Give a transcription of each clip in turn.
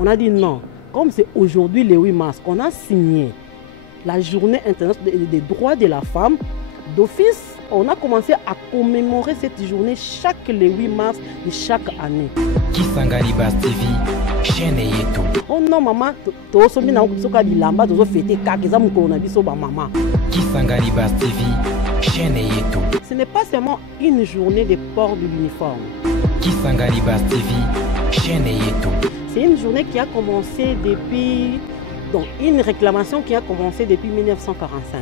On a dit non. Comme c'est aujourd'hui le 8 mars qu'on a signé la journée internationale des droits de la femme, d'office, on a commencé à commémorer cette journée chaque le 8 mars de chaque année. Kisangani Buzz TV, chaîne yetu. Oh non maman, to somi na soka bilamba to fêter kakeza mukolo na biso ba maman. Kisangani Buzz TV, chaîne yetu. Ce n'est pas seulement une journée de port de l'uniforme. Kisangani Buzz TV, chaîne yetu. C'est une journée qui a commencé depuis, donc une réclamation qui a commencé depuis 1945.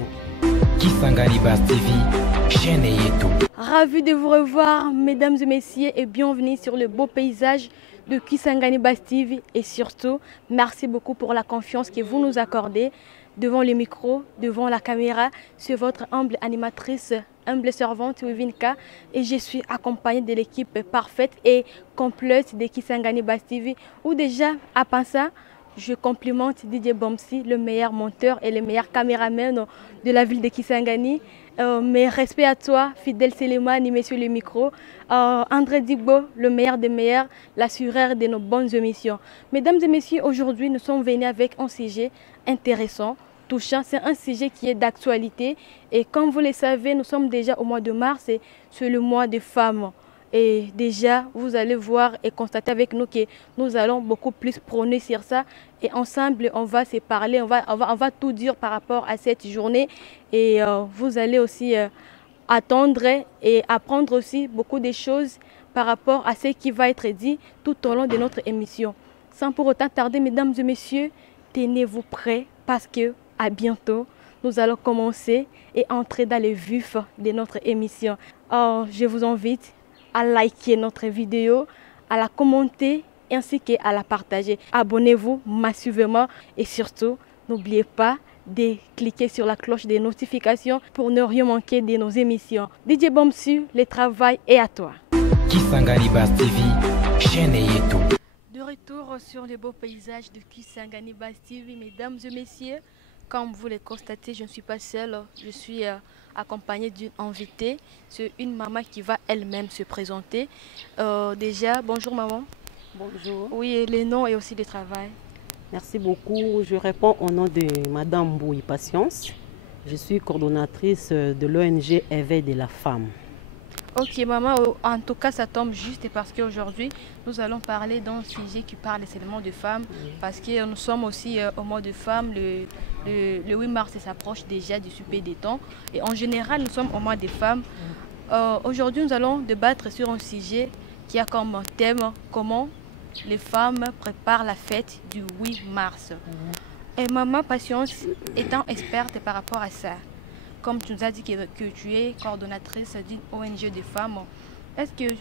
Kisangani Buzz TV, chaîne yetu. Ravi de vous revoir, mesdames et messieurs, et bienvenue sur le beau paysage de Kisangani Buzz TV. Et surtout, merci beaucoup pour la confiance que vous nous accordez devant le micro, devant la caméra. C'est votre humble animatrice, humble servante Wivinka, et je suis accompagnée de l'équipe parfaite et complète de Kisangani Buzz TV. Ou déjà, à penser, je complimente DJ Bomsi, le meilleur monteur et le meilleur caméraman de la ville de Kisangani. Mes respects à toi, Fidel Selemani, monsieur le micro. André Digbo, le meilleur des meilleurs, l'assureur de nos bonnes émissions. Mesdames et messieurs, aujourd'hui, nous sommes venus avec un sujet intéressant, touchant. C'est un sujet qui est d'actualité. Et comme vous le savez, nous sommes déjà au mois de mars et c'est le mois des femmes. Et déjà, vous allez voir et constater avec nous que nous allons beaucoup plus prôner sur ça. Et ensemble, on va se parler, on va tout dire par rapport à cette journée. Et vous allez aussi attendre et apprendre aussi beaucoup de choses par rapport à ce qui va être dit tout au long de notre émission. Sans pour autant tarder, mesdames et messieurs, tenez-vous prêts parce que à bientôt, nous allons commencer et entrer dans le vif de notre émission. Je vous invite à liker notre vidéo, à la commenter ainsi qu'à la partager. Abonnez-vous massivement et surtout, n'oubliez pas de cliquer sur la cloche des notifications pour ne rien manquer de nos émissions. DJ Bomsu, le travail est à toi. Kisangani Buzz TV, chaîne yetu. De retour sur le beau paysage de Kisangani Buzz TV, mesdames et messieurs, comme vous le constatez, je ne suis pas seule, je suis accompagnée d'une invitée. C'est une maman qui va elle-même se présenter. Déjà, bonjour maman. Bonjour. Oui, et les noms et aussi le travail. Merci beaucoup. Je réponds au nom de Madame Bouy Patience. Je suis coordonnatrice de l'ONG Éveil de la femme. Ok maman, en tout cas ça tombe juste parce qu'aujourd'hui nous allons parler d'un sujet qui parle seulement de femmes, parce que nous sommes aussi au mois de femmes, le 8 mars s'approche déjà du super des temps et en général nous sommes au mois des femmes. Aujourd'hui nous allons débattre sur un sujet qui a comme thème comment les femmes préparent la fête du 8 mars. Et maman Patience étant experte par rapport à ça, comme tu nous as dit que tu es coordonnatrice d'une ONG de femmes, est-ce que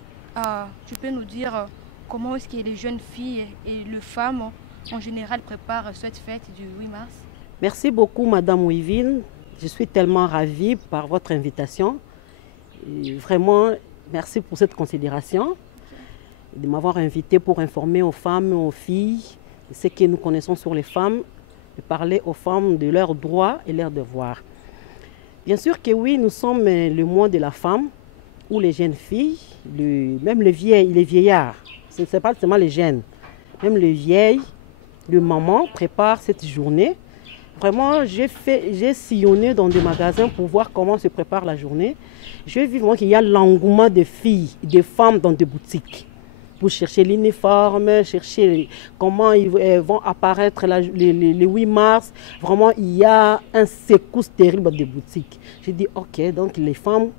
tu peux nous dire comment est-ce que les jeunes filles et les femmes en général préparent cette fête du 8 mars? Merci beaucoup Madame Wivine. Je suis tellement ravie par votre invitation. Et vraiment, merci pour cette considération de m'avoir invité pour informer aux femmes, aux filles, de ce que nous connaissons sur les femmes, de parler aux femmes de leurs droits et leurs devoirs. Bien sûr que oui, nous sommes le mois de la femme, où les jeunes filles, même les vieillards, ce n'est pas seulement les jeunes, même les vieilles, les mamans préparent cette journée. Vraiment, j'ai sillonné dans des magasins pour voir comment se prépare la journée. Je vis vraiment qu'il y a l'engouement des filles, des femmes dans des boutiques pour chercher l'uniforme, chercher comment ils vont apparaître le 8 mars. Vraiment, il y a un secousse terrible des boutiques. J'ai dit, ok, donc les femmes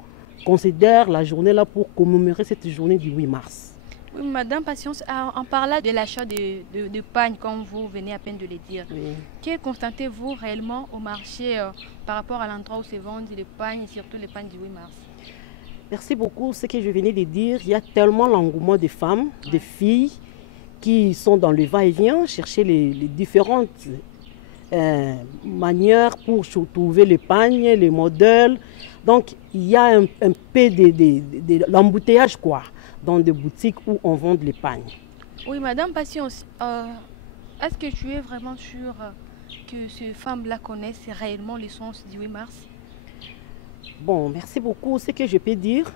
considèrent la journée là pour commémorer cette journée du 8 mars. Oui, Madame Patience, en parlant de l'achat de pagnes, comme vous venez à peine de le dire, oui. Que constatez-vous réellement au marché par rapport à l'endroit où se vendent les pagnes, et surtout les pagnes du 8 mars? Merci beaucoup. Ce que je venais de dire, il y a tellement l'engouement des femmes, des filles qui sont dans le va-et-vient, chercher les différentes manières pour trouver les pagnes, les modèles. Donc, il y a un peu de l'embouteillage quoi, dans des boutiques où on vend les pagnes. Oui, Madame Patience, est-ce que tu es vraiment sûre que ces femmes-là connaissent réellement le sens du 8 mars? Bon, merci beaucoup. Ce que je peux dire,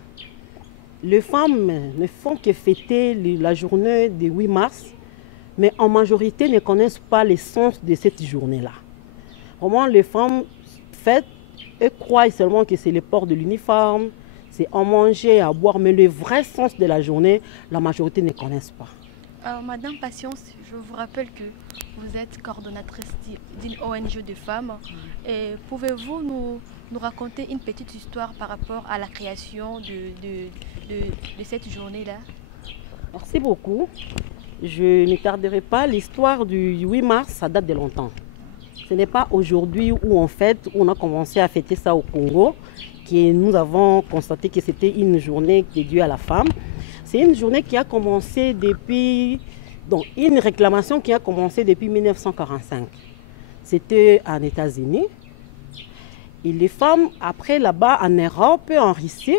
les femmes ne font que fêter la journée du 8 mars mais en majorité ne connaissent pas l'essence de cette journée-là. Vraiment, les femmes fêtent et croient seulement que c'est le port de l'uniforme, c'est à manger, à boire, mais le vrai sens de la journée, la majorité ne connaissent pas. Alors, Madame Patience, je vous rappelle que vous êtes coordonnatrice d'une ONG de femmes. Et pouvez-vous nous raconter une petite histoire par rapport à la création de cette journée-là? Merci beaucoup. Je ne tarderai pas. L'histoire du 8 mars, ça date de longtemps. Ce n'est pas aujourd'hui où on a commencé à fêter ça au Congo, que nous avons constaté que c'était une journée dédiée à la femme. C'est une journée qui a commencé depuis, donc une réclamation qui a commencé depuis 1945. C'était en États-Unis. Et les femmes, après là-bas en Europe et en Russie,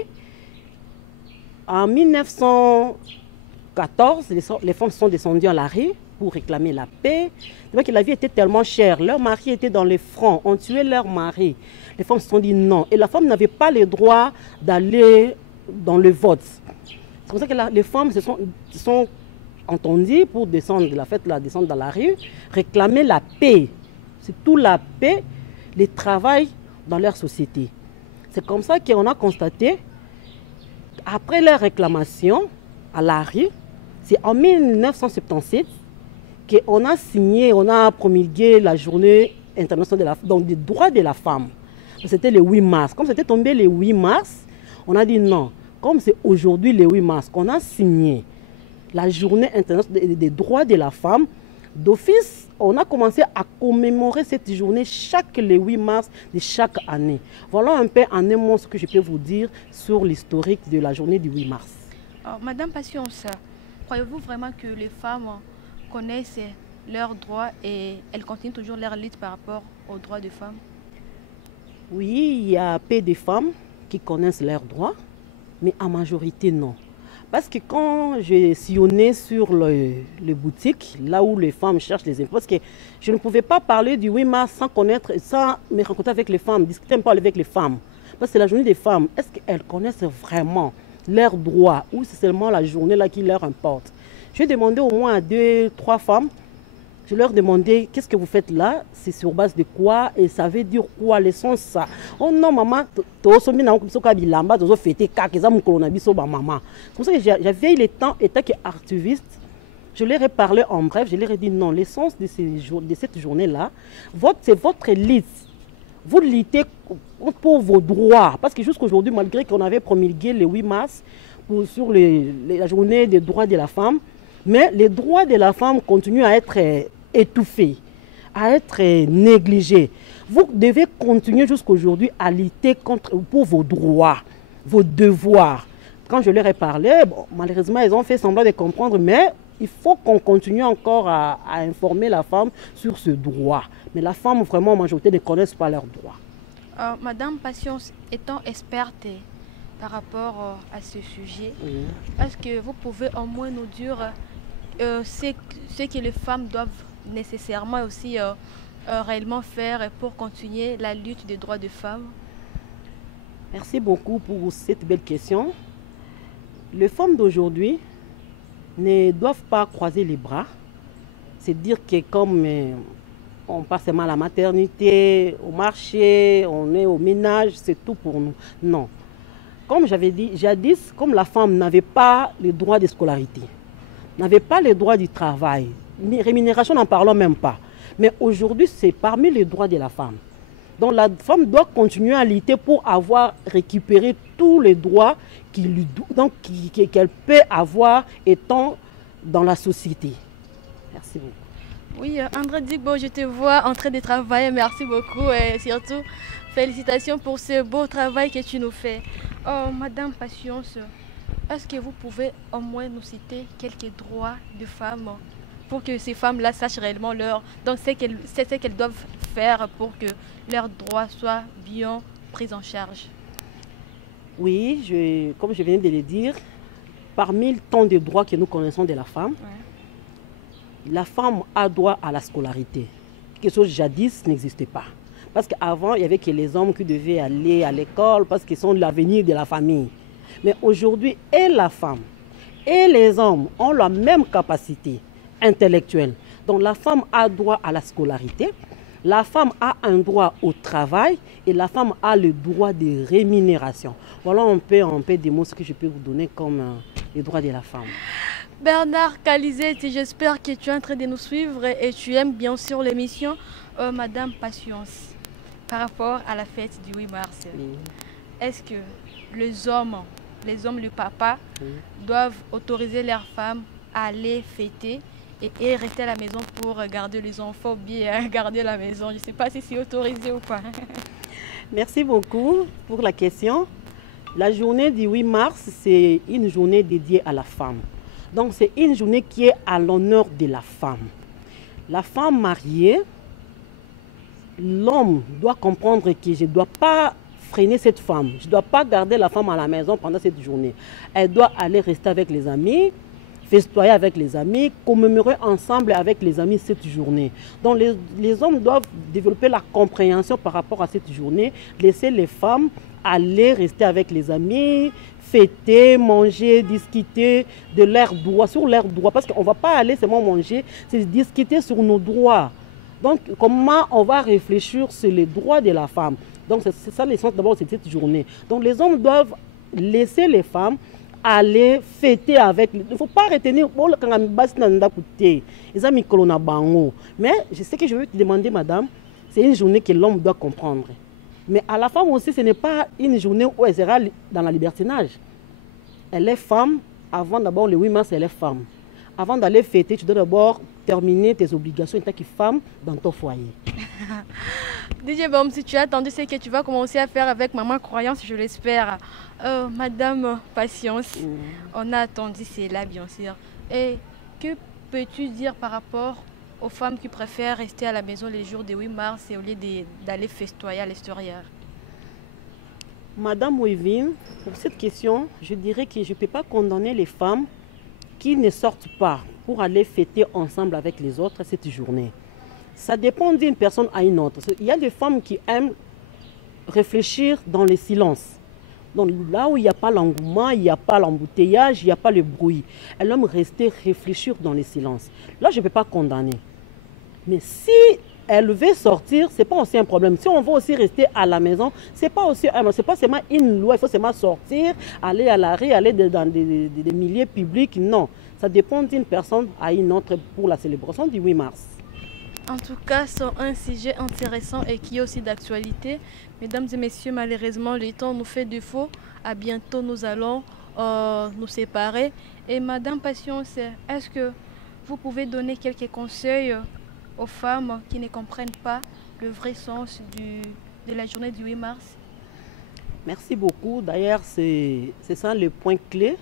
en 1914, les femmes sont descendues à la rue pour réclamer la paix. C'est vrai que la vie était tellement chère. Leur mari était dans les fronts, on tuait leur mari. Les femmes se sont dit non. Et la femme n'avait pas le droit d'aller dans le vote. C'est pour ça que les femmes se sont entendues pour descendre de la fête, descendre dans la rue, réclamer la paix. C'est tout la paix, le travail dans leur société. C'est comme ça qu'on a constaté, après leur réclamation à la rue, c'est en 1977 qu'on a signé, on a promulgué la journée internationale des droits de la femme. C'était le 8 mars. Comme c'était tombé le 8 mars, on a dit non. Comme c'est aujourd'hui le 8 mars qu'on a signé la journée internationale des droits de la femme, d'office, on a commencé à commémorer cette journée le 8 mars de chaque année. Voilà un peu en un mot ce que je peux vous dire sur l'historique de la journée du 8 mars. Alors, Madame Patience, croyez-vous vraiment que les femmes connaissent leurs droits et elles continuent toujours leur lutte par rapport aux droits des femmes? Oui, il y a peu de femmes qui connaissent leurs droits, mais en majorité non. Parce que quand j'ai sillonné sur les boutiques, là où les femmes cherchent les impôts, parce que je ne pouvais pas parler du 8 mars sans connaître, sans me rencontrer avec les femmes, discuter un peu avec les femmes. Parce que c'est la journée des femmes. Est-ce qu'elles connaissent vraiment leurs droits ou c'est seulement la journée là qui leur importe? J'ai demandé au moins à 2-3 femmes. Je leur demandais, qu'est-ce que vous faites là? C'est sur base de quoi? Et ça veut dire quoi? Les sons ça. Oh non, maman, c'est pour ça que j'avais le temps, étant archiviste, je leur ai parlé en bref, je leur ai dit non, l'essence de cette journée-là, c'est votre lutte. Vous luttez pour vos droits. Parce que jusqu'aujourd'hui, malgré qu'on avait promulgué le 8 mars sur la journée des droits de la femme, mais les droits de la femme continuent à être étouffés, à être négligés. Vous devez continuer jusqu'aujourd'hui à lutter pour vos droits, vos devoirs. Quand je leur ai parlé, bon, malheureusement, ils ont fait semblant de comprendre, mais il faut qu'on continue encore à informer la femme sur ce droit. Mais la femme, vraiment, en majorité, ne connaissent pas leurs droits. Madame Patience, étant experte par rapport à ce sujet, est-ce que vous pouvez au moins nous dire ce que les femmes doivent nécessairement aussi réellement faire pour continuer la lutte des droits des femmes? Merci beaucoup pour cette belle question. Les femmes d'aujourd'hui ne doivent pas croiser les bras. C'est dire que comme on passe seulement à la maternité, au marché, on est au ménage, c'est tout pour nous. Non. Comme j'avais dit, jadis, comme la femme n'avait pas le droit de scolarité, n'avait pas le droit du travail, ni rémunération, n'en parlons même pas. Mais aujourd'hui, c'est parmi les droits de la femme. Donc la femme doit continuer à lutter pour avoir récupéré tous les droits qu'elle peut avoir étant dans la société. Merci beaucoup. Oui, André Digbo, je te vois en train de travailler. Merci beaucoup et surtout, félicitations pour ce beau travail que tu nous fais. Oh, Madame Patience, est-ce que vous pouvez au moins nous citer quelques droits de femmes pour que ces femmes-là sachent réellement donc c'est ce qu'elles doivent faire pour que leurs droits soient bien pris en charge? Oui, comme je viens de le dire, parmi tant de droits que nous connaissons de la femme, la femme a droit à la scolarité. Quelque chose jadis n'existait pas. Parce qu'avant, il n'y avait que les hommes qui devaient aller à l'école parce qu'ils sont l'avenir de la famille. Mais aujourd'hui, et la femme et les hommes ont la même capacité intellectuelle. Donc la femme a droit à la scolarité, la femme a un droit au travail et la femme a le droit de rémunération. Voilà un peu des mots que je peux vous donner comme les droits de la femme. Bernard Calizette, j'espère que tu es en train de nous suivre et tu aimes bien sûr l'émission Madame Patience. Par rapport à la fête du 8 mars, est-ce que les hommes, le papa, doivent autoriser leurs femmes à aller fêter et rester à la maison pour garder les enfants, bien garder la maison? Je ne sais pas si c'est autorisé ou pas. Merci beaucoup pour la question. La journée du 8 mars, c'est une journée dédiée à la femme. Donc c'est une journée qui est à l'honneur de la femme. La femme mariée, l'homme doit comprendre que je ne dois pas freiner cette femme. Je ne dois pas garder la femme à la maison pendant cette journée. Elle doit aller rester avec les amis, festoyer avec les amis, commémorer ensemble avec les amis cette journée. Donc les hommes doivent développer la compréhension par rapport à cette journée, laisser les femmes aller rester avec les amis, fêter, manger, discuter de leurs droits, sur leurs droits. Parce qu'on ne va pas aller seulement manger, c'est discuter sur nos droits. Donc comment on va réfléchir sur les droits de la femme. Donc c'est ça l'essence d'abord de cette journée. Donc les hommes doivent laisser les femmes aller fêter avec. Il ne faut pas retenir. Mais je sais que je veux te demander, madame, c'est une journée que l'homme doit comprendre. Mais à la femme aussi, ce n'est pas une journée où elle sera dans la libertinage. Elle est femme. Avant d'abord, le 8 mars, elle est femme. Avant d'aller fêter, tu dois d'abord terminer tes obligations en tant que femme dans ton foyer. DJ Bom, si tu as attendu ce que tu vas commencer à faire avec Maman Croyance, je l'espère. Madame Patience, on a attendu cela, bien sûr. Et que peux-tu dire par rapport aux femmes qui préfèrent rester à la maison les jours du 8 mars et au lieu d'aller festoyer à l'extérieur? Madame Wivine, pour cette question, je dirais que je ne peux pas condamner les femmes qui ne sortent pas pour aller fêter ensemble avec les autres cette journée. Ça dépend d'une personne à une autre. Il y a des femmes qui aiment réfléchir dans le silence. Donc là où il n'y a pas l'engouement, il n'y a pas l'embouteillage, il n'y a pas le bruit. Elles aiment rester réfléchir dans le silence. Là, je ne peux pas condamner. Mais si elle veut sortir, ce n'est pas aussi un problème. Si on veut aussi rester à la maison, ce n'est pas aussi c'est pas seulement une loi, il faut seulement sortir, aller à la rue, aller dans des milieux publics. Non, ça dépend d'une personne à une autre pour la célébration du 8 mars. En tout cas, c'est un sujet intéressant et qui est aussi d'actualité. Mesdames et messieurs, malheureusement, le temps nous fait défaut. À bientôt, nous allons nous séparer. Et Madame Patience, est-ce que vous pouvez donner quelques conseils aux femmes qui ne comprennent pas le vrai sens de la journée du 8 mars? Merci beaucoup. D'ailleurs, c'est ça le point clé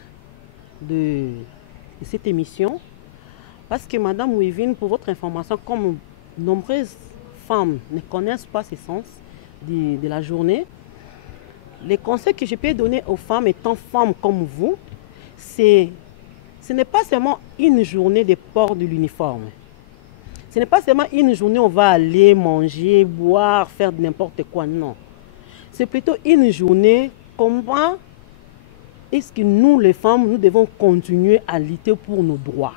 de cette émission. Parce que Madame Wivine, pour votre information, comme nombreuses femmes ne connaissent pas ce sens de la journée, les conseils que je peux donner aux femmes étant femmes comme vous, ce n'est pas seulement une journée de port de l'uniforme. Ce n'est pas seulement une journée où on va aller manger, boire, faire n'importe quoi, non. C'est plutôt une journée comment est-ce que nous, les femmes, nous devons continuer à lutter pour nos droits.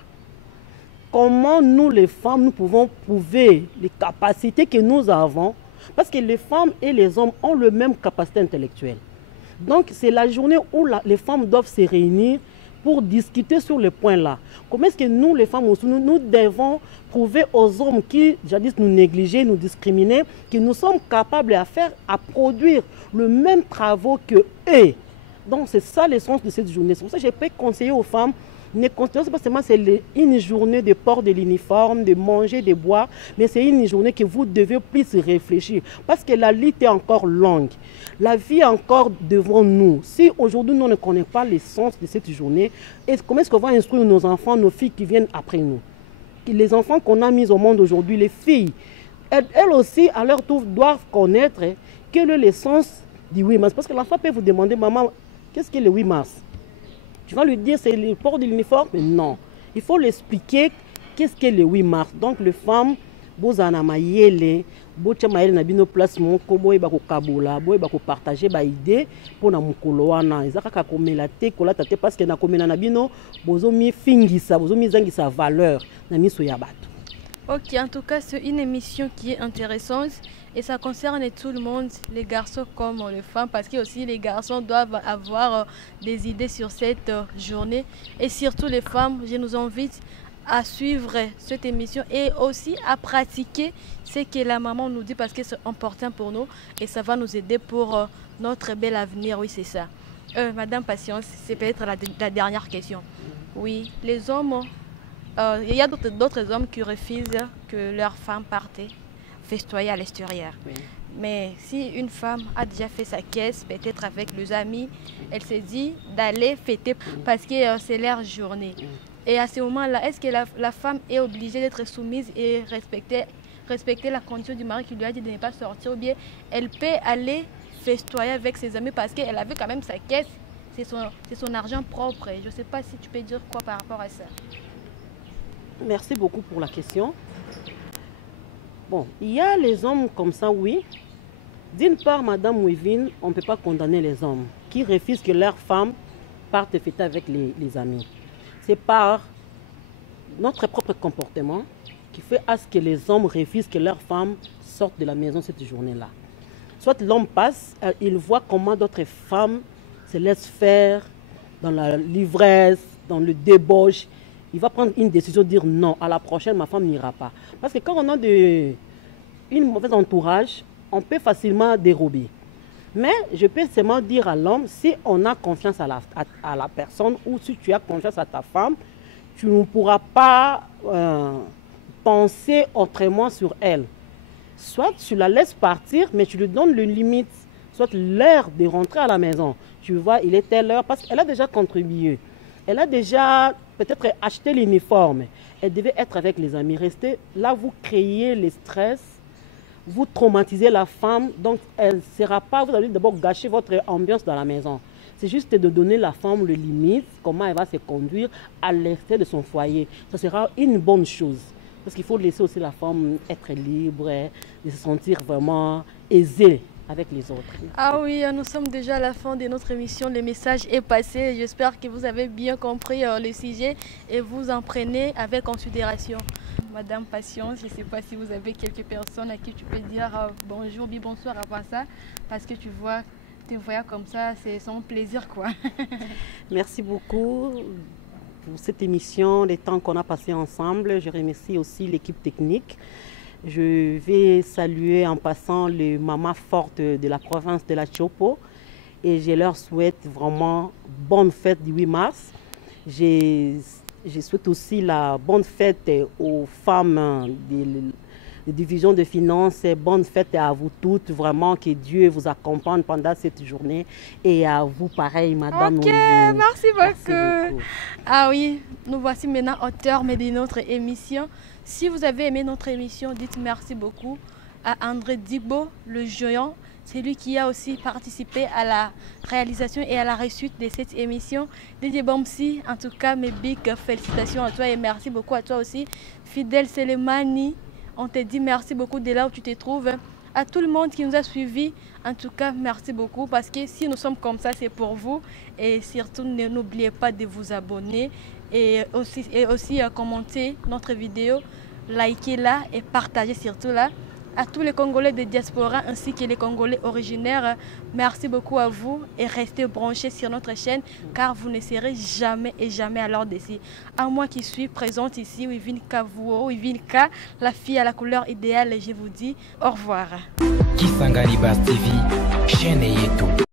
Comment nous, les femmes, nous pouvons prouver les capacités que nous avons, parce que les femmes et les hommes ont les mêmes capacités intellectuelles. Donc, c'est la journée où les femmes doivent se réunir pour discuter sur les points là. Comment est-ce que nous, les femmes, nous devons prouver aux hommes qui, jadis, nous négligeaient, nous discriminaient, que nous sommes capables à produire le même travail que eux. Donc, c'est ça l'essence de cette journée. C'est pour ça que je peux conseiller aux femmes, ne considérez pas seulement c'est une journée de port de l'uniforme, de manger, de boire, mais c'est une journée que vous devez plus réfléchir. Parce que la lutte est encore longue. La vie est encore devant nous. Si aujourd'hui nous ne connaissons pas l'essence de cette journée, comment est-ce qu'on va instruire nos enfants, nos filles qui viennent après nous? Les enfants qu'on a mis au monde aujourd'hui, les filles, elles aussi, à leur tour, doivent connaître quelle est l'essence du 8 mars. Parce que l'enfant peut vous demander, maman, qu'est-ce qu'est le 8 mars? Tu vas lui dire c'est le port de l'uniforme? Mais non. Il faut l'expliquer qu'est-ce qu'est le 8 mars. Donc les femmes bozana mayele botia mayele na bino place moko boyeba kokabola boyeba kopartager ba idée mpona mokolo wana eza kaka komela te kolata te parce que na komela na bino bozomifingisa bozomizangisa valeur na miso ya bato. Ok, en tout cas, c'est une émission qui est intéressante et ça concerne tout le monde, les garçons comme les femmes, parce que aussi les garçons doivent avoir des idées sur cette journée et surtout les femmes, je nous invite à suivre cette émission et aussi à pratiquer ce que la maman nous dit parce que c'est important pour nous et ça va nous aider pour notre bel avenir. Oui, c'est ça. Madame Patience, c'est peut-être la dernière question. Oui, les hommes... il y a d'autres hommes qui refusent que leurs femmes partent festoyer à l'extérieur. Oui. Mais si une femme a déjà fait sa caisse, peut-être avec les amis, elle se dit d'aller fêter parce que c'est leur journée. Et à ce moment-là, est-ce que la femme est obligée d'être soumise et respecter la condition du mari qui lui a dit de ne pas sortir, ou bien elle peut aller festoyer avec ses amis parce qu'elle avait quand même sa caisse, c'est son argent propre. Je ne sais pas si tu peux dire quoi par rapport à ça. Merci beaucoup pour la question. Bon, il y a les hommes comme ça, oui. D'une part, Madame Wivine, on ne peut pas condamner les hommes qui refusent que leurs femmes partent fêter avec les amis. C'est par notre propre comportement qui fait à ce que les hommes refusent que leurs femmes sortent de la maison cette journée-là. Soit l'homme passe, il voit comment d'autres femmes se laissent faire dans la l'ivresse, dans le débauche. Il va prendre une décision, dire non, à la prochaine, ma femme n'ira pas. Parce que quand on a une mauvaise entourage, on peut facilement dérober. Mais je peux seulement dire à l'homme, si on a confiance à la personne ou si tu as confiance à ta femme, tu ne pourras pas penser autrement sur elle. Soit tu la laisses partir, mais tu lui donnes le limite. Soit l'heure de rentrer à la maison. Tu vois, il est telle heure, parce qu'elle a déjà contribué. Elle a déjà peut-être acheté l'uniforme. Elle devait être avec les amis. Rester là, vous créez le stress, vous traumatisez la femme. Donc, elle ne sera pas, vous allez d'abord gâcher votre ambiance dans la maison. C'est juste de donner la femme le limite, comment elle va se conduire à l'extérieur de son foyer. Ça sera une bonne chose. Parce qu'il faut laisser aussi la femme être libre, de se sentir vraiment aisée avec les autres. Ah oui, nous sommes déjà à la fin de notre émission. Le message est passé. J'espère que vous avez bien compris le sujet et vous en prenez avec considération. Madame Patience, je ne sais pas si vous avez quelques personnes à qui tu peux dire bonjour, bonsoir avant ça, parce que tu vois, te voyant comme ça, c'est son plaisir, quoi. Merci beaucoup pour cette émission, les temps qu'on a passé ensemble. Je remercie aussi l'équipe technique. Je vais saluer en passant les mamans fortes de la province de la Chopo et je leur souhaite vraiment bonne fête du 8 mars. Je souhaite aussi la bonne fête aux femmes de division de finances. Bonne fête à vous toutes, vraiment que Dieu vous accompagne pendant cette journée et à vous pareil, Madame. Ok, merci beaucoup. Ah oui, nous voici maintenant au terme de notre émission. Si vous avez aimé notre émission, dites merci beaucoup à André Digbo, le géant. C'est lui qui a aussi participé à la réalisation et à la réussite de cette émission. Didier Bomsi, en tout cas, mes big félicitations à toi et merci beaucoup à toi aussi. Fidèle Selemani, on te dit merci beaucoup de là où tu te trouves. À tout le monde qui nous a suivis, en tout cas, merci beaucoup parce que si nous sommes comme ça, c'est pour vous. Et surtout, n'oubliez pas de vous abonner et aussi commenter notre vidéo, liker là et partager surtout là. À tous les Congolais de diaspora ainsi que les Congolais originaires, merci beaucoup à vous et restez branchés sur notre chaîne car vous ne serez jamais et jamais à l'heure d'ici. À moi qui suis présente ici, Wivine Kavuo, Wivine K, la fille à la couleur idéale, je vous dis au revoir. Kisangani Bass TV, chaîne yetu.